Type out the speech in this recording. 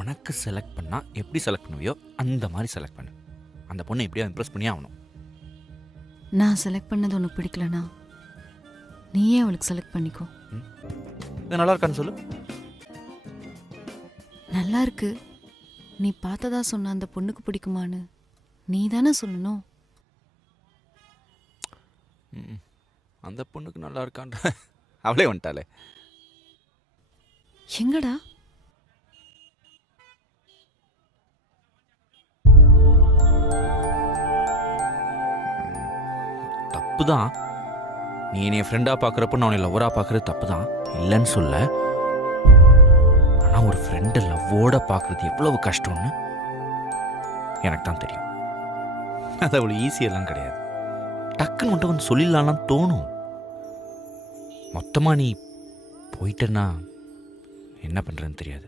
உனக்கு செலக்ட் பண்ணால் எப்படி செலக்ட் பண்ணுவியோ அந்த மாதிரி செலக்ட் பண்ணு. அந்த பொண்ணை எப்படியா இம்ப்ரெஸ் பண்ணி ஆகணும். நான் செலக்ட் பண்ணது உனக்கு பிடிக்கலனா நீயே அவளுக்கு செலக்ட் பண்ணிக்கோ. இது நல்லா இருக்கான்னு சொல்லு. நல்லா இருக்கு. நீ பார்த்ததா சொன்ன அந்த பொண்ணுக்கு பிடிக்குமான்னு நீ தானே சொல்லணும். அந்த பொண்ணுக்கு நல்லா இருக்கான்ற அவளே வந்துட்டாளே. எங்கடா? தப்பு தான். நீ என்னைய ஃப்ரெண்டாக பார்க்குறப்ப நான் உன்னை லவ்வராக பார்க்குறது தப்பு தான், இல்லைன்னு சொல்ல. ஆனால் ஒரு ஃப்ரெண்டை லவ்வோட பார்க்குறது எவ்வளவு கஷ்டம்னு எனக்கு தான் தெரியும். அது அவ்வளோ ஈஸியெல்லாம் கிடையாது. டக்குன்னு மட்டும் வந்து சொல்லிடலாம்லாம் தோணும். மொத்தமாக நீ போயிட்டேன்னா என்ன பண்ணுறேன்னு தெரியாது.